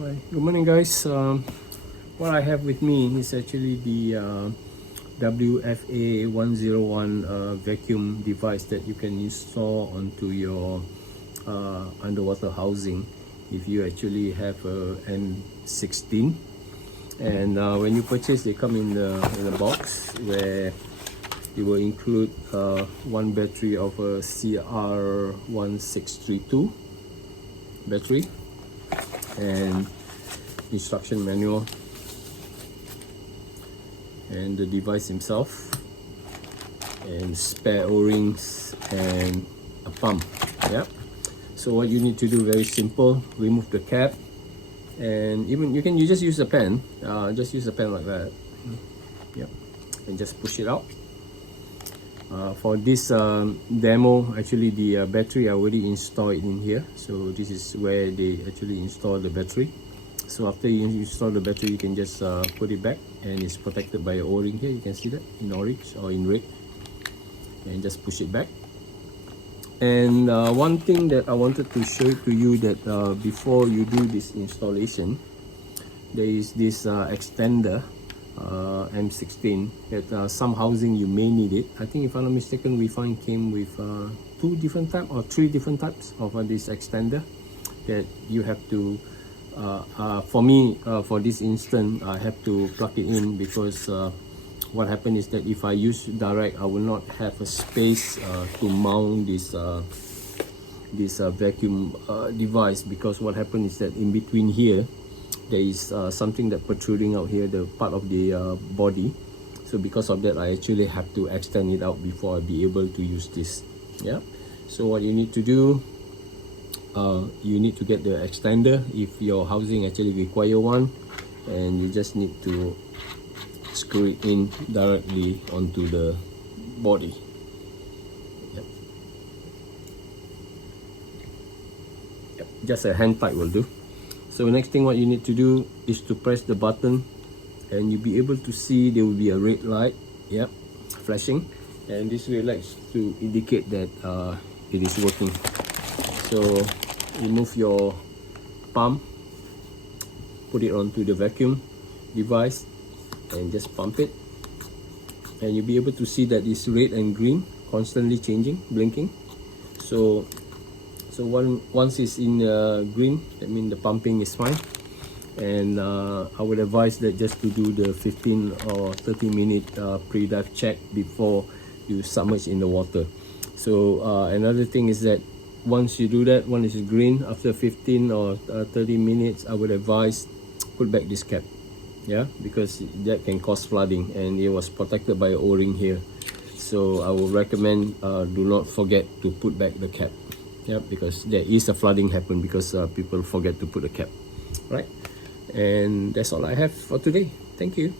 Hi, good morning guys. What I have with me is actually the WFA101 vacuum device that you can install onto your underwater housing if you actually have a M16. And when you purchase, they come in the box where it will include one battery of a CR1632 battery and instruction manual and the device himself and spare o-rings and a pump. Yeah, so what you need to do, very simple: remove the cap, and even you just use a pen, just use a pen like that. Yeah, and just push it out. For this demo, actually the battery I already installed it in here, so this is where they actually install the battery. So after you install the battery, you can just put it back, and it's protected by an o-ring here. You can see that in orange or in red, and just push it back. And one thing that I wanted to show to you, that before you do this installation, there is this extender M16 that some housing you may need it. I think if I'm not mistaken, we find came with 2 different types or 3 different types of this extender that you have to for me, for this instance, I have to plug it in, because what happened is that if I use direct, I will not have a space to mount this vacuum device, because what happened is that in between here there is something that protruding out here, the part of the body. So because of that, I actually have to extend it out before I be able to use this. Yeah, so what you need to do, you need to get the extender if your housing actually require one, and you just need to screw it in directly onto the body. Yep. Yep. Just a hand tight will do. So next thing what you need to do is to press the button, and you'll be able to see there will be a red light, yep, flashing, and this red light is to indicate that it is working. So remove your pump, put it onto the vacuum device, and just pump it, and you'll be able to see that it's red and green, constantly changing, blinking. So once it's in green, that means the pumping is fine. And I would advise that just to do the 15 or 30 minute pre-dive check before you submerge in the water. So another thing is that once you do that, when it's green, after 15 or 30 minutes, I would advise put back this cap. Yeah, because that can cause flooding, and it was protected by an o-ring here. So I would recommend do not forget to put back the cap. Yeah, because there is a flooding happen because people forget to put a cap. Right, and that's all I have for today. Thank you.